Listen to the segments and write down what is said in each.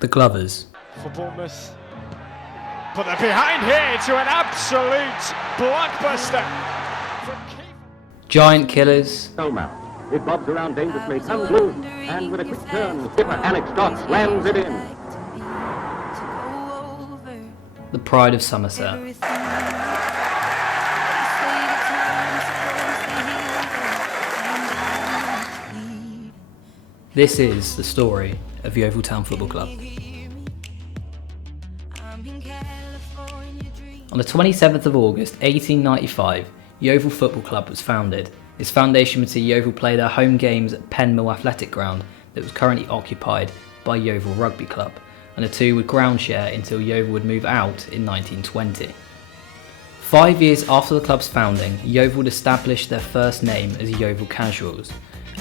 The Glovers. For Bournemouth. But they're behind here to an absolute blockbuster. Giant Killers. It bobs around dangerously, comes loose, and with a quick turn, skipper Alex Stott slams it in. The Pride of Somerset. This is the story of Yeovil Town Football Club. On the 27th of August 1895, Yeovil Football Club was founded. Its foundation would see Yeovil play their home games at Penmill Athletic Ground that was currently occupied by Yeovil Rugby Club, and the two would ground share until Yeovil would move out in 1920. 5 years after the club's founding, Yeovil would establish their first name as Yeovil Casuals,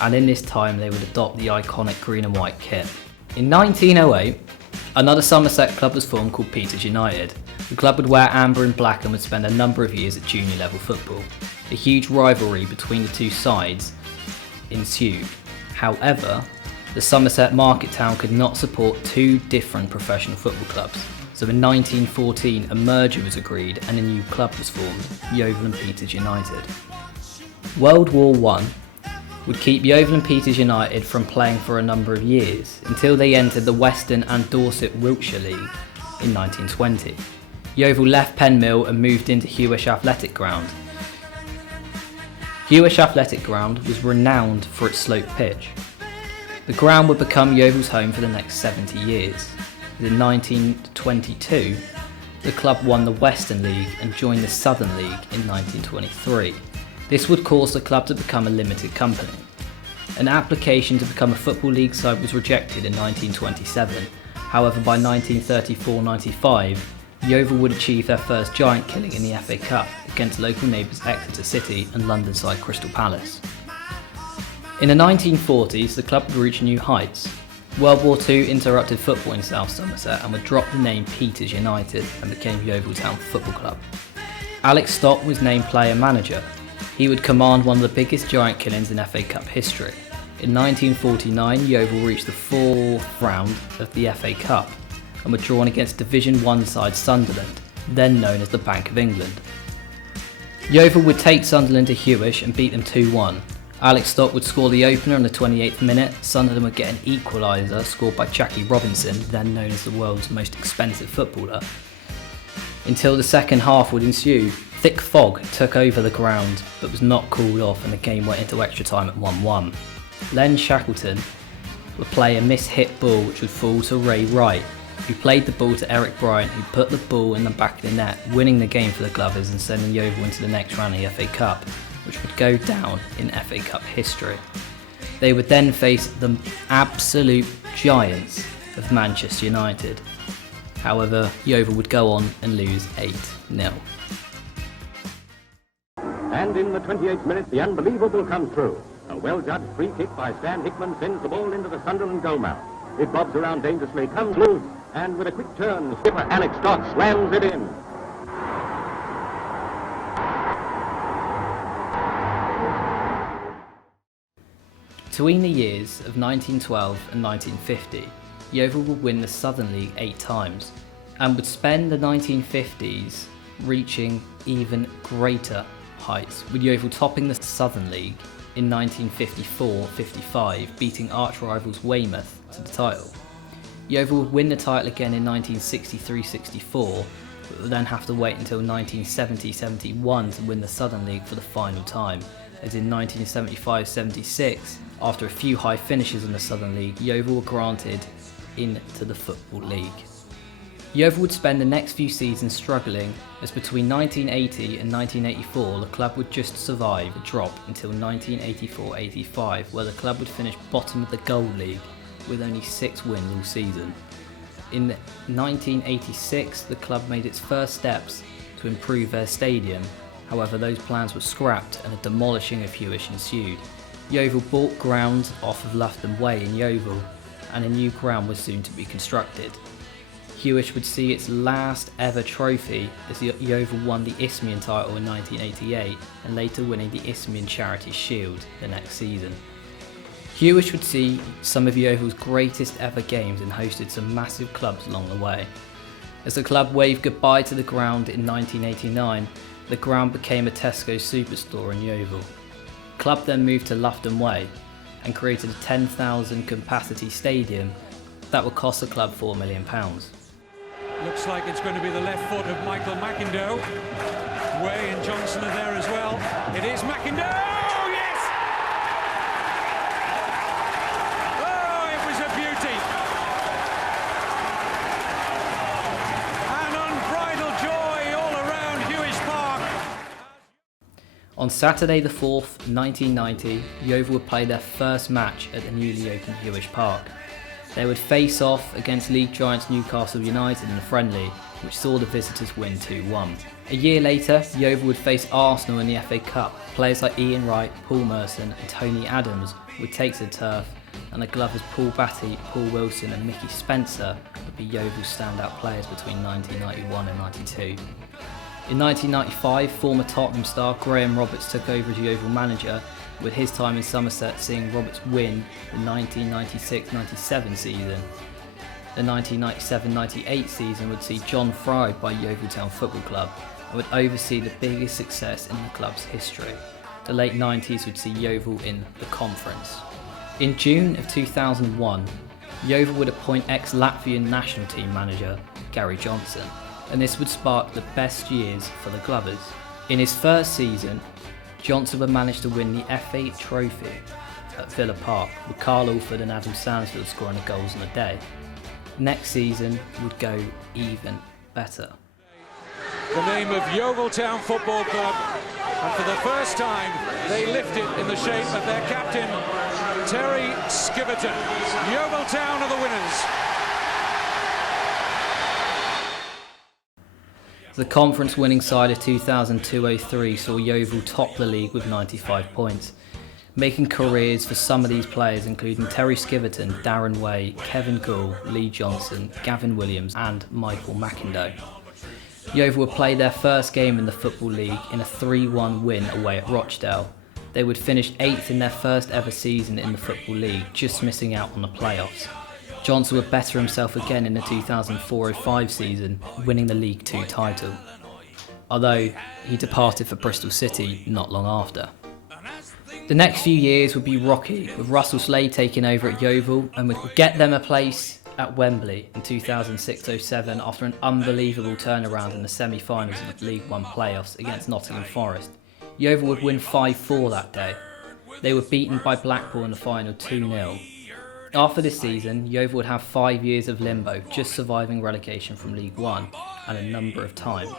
and in this time they would adopt the iconic green and white kit. In 1908, another Somerset club was formed called Peters United. The club would wear amber and black and would spend a number of years at junior level football. A huge rivalry between the two sides ensued. However, the Somerset market town could not support two different professional football clubs. So in 1914 a merger was agreed and a new club was formed, Yeovil and Peters United. World War I would keep Yeovil and Peters United from playing for a number of years until they entered the Western and Dorset Wiltshire League in 1920. Yeovil left Penmill and moved into Hewish Athletic Ground. Hewish Athletic Ground was renowned for its slope pitch. The ground would become Yeovil's home for the next 70 years. In 1922, the club won the Western League and joined the Southern League in 1923. This would cause the club to become a limited company. An application to become a Football League side was rejected in 1927. However, by 1934-95, Yeovil would achieve their first giant killing in the FA Cup against local neighbours Exeter City and London side Crystal Palace. In the 1940s, the club would reach new heights. World War II interrupted football in South Somerset and would drop the name Peters United and became Yeovil Town Football Club. Alex Stott was named player manager. He would command one of the biggest giant killings in FA Cup history. In 1949, Yeovil reached the fourth round of the FA Cup and were drawn against Division 1 side Sunderland, then known as the Bank of England. Yeovil would take Sunderland to Hewish and beat them 2-1. Alex Stott would score the opener in the 28th minute. Sunderland would get an equaliser scored by Jackie Robinson, then known as the world's most expensive footballer. Until the second half would ensue. Thick fog took over the ground but was not cooled off and the game went into extra time at 1-1. Len Shackleton would play a miss-hit ball which would fall to Ray Wright, who played the ball to Eric Bryant, who put the ball in the back of the net, winning the game for the Glovers and sending Yeovil into the next round of the FA Cup, which would go down in FA Cup history. They would then face the absolute giants of Manchester United. However, Yeovil would go on and lose 8-0. And in the 28th minute, the unbelievable comes true. A well-judged free kick by Stan Hickman sends the ball into the Sunderland goal mouth. It bobs around dangerously, comes loose, and with a quick turn, skipper Alex Stott slams it in. Between the years of 1912 and 1950, Yeovil would win the Southern League 8 times and would spend the 1950s reaching even greater heights, with Yeovil topping the Southern League in 1954-55, beating arch rivals Weymouth to the title. Yeovil would win the title again in 1963-64, but would then have to wait until 1970-71 to win the Southern League for the final time, as in 1975-76, after a few high finishes in the Southern League, Yeovil were granted into the Football League. Yeovil would spend the next few seasons struggling, as between 1980 and 1984 the club would just survive a drop until 1984-85, where the club would finish bottom of the Gold League with only 6 wins all season. In 1986 the club made its first steps to improve their stadium, however those plans were scrapped and a demolishing of Hewish ensued. Yeovil bought ground off of Loughton Way in Yeovil and a new ground was soon to be constructed. Hewish would see its last ever trophy as Yeovil won the Isthmian title in 1988 and later winning the Isthmian Charity Shield the next season. Hewish would see some of Yeovil's greatest ever games and hosted some massive clubs along the way. As the club waved goodbye to the ground in 1989, the ground became a Tesco superstore in Yeovil. The club then moved to Lufton Way and created a 10,000 capacity stadium that would cost the club £4 million. Looks like it's going to be the left foot of Michael McIndoe. Way and Johnson are there as well. It is McIndoe! Yes! Oh, it was a beauty. An unbridled joy all around Hewish Park. On Saturday the 4th, 1990, Yeovil would play their first match at the newly opened Hewish Park. They would face off against League giants Newcastle United in a friendly, which saw the visitors win 2-1. A year later, Yeovil would face Arsenal in the FA Cup. Players like Ian Wright, Paul Merson and Tony Adams would take to the turf, and the Glovers Paul Batty, Paul Wilson and Mickey Spencer would be Yeovil's standout players between 1991 and 92. In 1995, former Tottenham star Graham Roberts took over as Yeovil manager, with his time in Somerset seeing Roberts win the 1996-97 season. The 1997-98 season would see John Fried by Yeovil Town Football Club and would oversee the biggest success in the club's history. The late 90s would see Yeovil in the Conference. In June of 2001, Yeovil would appoint ex-Latvian national team manager Gary Johnson, and this would spark the best years for the Glovers. In his first season, Johnson would manage to win the FA Trophy at Villa Park, with Carl Alford and Adam Sansfield scoring the goals on the day. Next season would go even better. The name of Yeovil Town Football Club, and for the first time they lift it in the shape of their captain, Terry Skiverton. Yeovil Town are the winners. The conference winning side of 2002-03 saw Yeovil top the league with 95 points, making careers for some of these players including Terry Skiverton, Darren Way, Kevin Gould, Lee Johnson, Gavin Williams and Michael McIndoe. Yeovil would play their first game in the Football League in a 3-1 win away at Rochdale. They would finish 8th in their first ever season in the Football League, just missing out on the playoffs. Johnson would better himself again in the 2004-05 season, winning the League Two title, although he departed for Bristol City not long after. The next few years would be rocky, with Russell Slade taking over at Yeovil and would get them a place at Wembley in 2006-07 after an unbelievable turnaround in the semi-finals of the League One playoffs against Nottingham Forest. Yeovil would win 5-4 that day. They were beaten by Blackpool in the final 2-0. After this season, Yeovil would have 5 years of limbo, just surviving relegation from League One, and a number of times.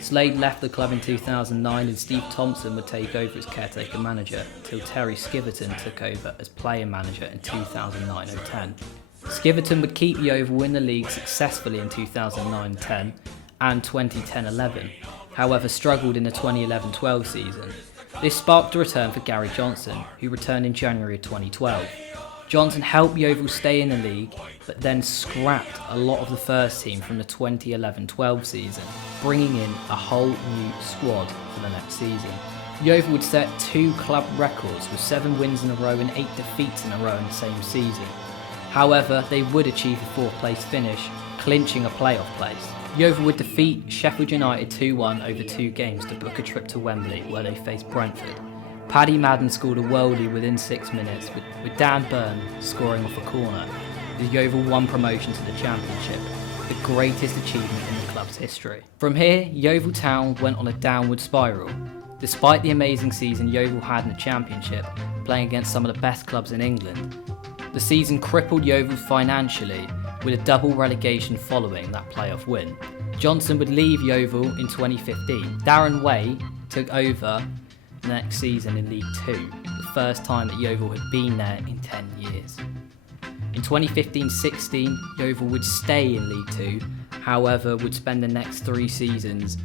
Slade left the club in 2009 and Steve Thompson would take over as caretaker manager until Terry Skiverton took over as player manager in 2009-10. Skiverton would keep Yeovil in the league successfully in 2009-10 and 2010-11, however struggled in the 2011-12 season. This sparked a return for Gary Johnson, who returned in January of 2012. Johnson helped Yeovil stay in the league, but then scrapped a lot of the first team from the 2011-12 season, bringing in a whole new squad for the next season. Yeovil would set 2 club records with 7 wins in a row and 8 defeats in a row in the same season. However, they would achieve a 4th place finish, clinching a playoff place. Yeovil would defeat Sheffield United 2-1 over 2 games to book a trip to Wembley, where they faced Brentford. Paddy Madden scored a worldie within 6 minutes, with Dan Byrne scoring off a corner. The Yeovil won promotion to the Championship, the greatest achievement in the club's history. From here, Yeovil Town went on a downward spiral. Despite the amazing season Yeovil had in the Championship, playing against some of the best clubs in England, the season crippled Yeovil financially, with a double relegation following that playoff win. Johnson would leave Yeovil in 2015. Darren Way took over the next season in League Two, the first time that Yeovil had been there in 10 years. In 2015-16, Yeovil would stay in League Two, however would spend the next 3 seasons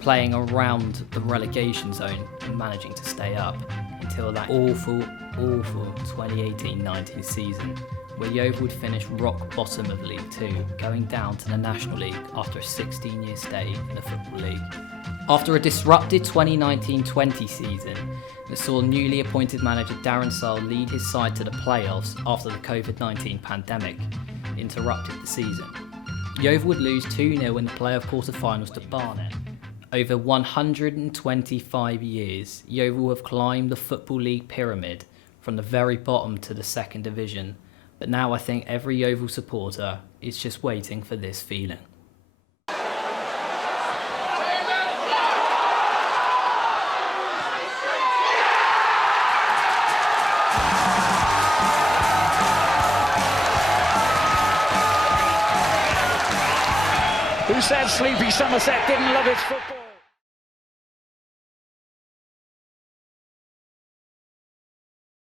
playing around the relegation zone and managing to stay up until that awful 2018-19 season, where Yeovil would finish rock bottom of League Two, going down to the National League after a 16-year stay in the Football League. After a disrupted 2019-20 season that saw newly appointed manager Darren Sarll lead his side to the playoffs after the COVID-19 pandemic interrupted the season, Yeovil would lose 2-0 in the playoff quarter-finals to Barnet. Over 125 years, Yeovil have climbed the Football League pyramid from the very bottom to the second division, but now I think every Yeovil supporter is just waiting for this feeling. Who said sleepy Somerset didn't love its football?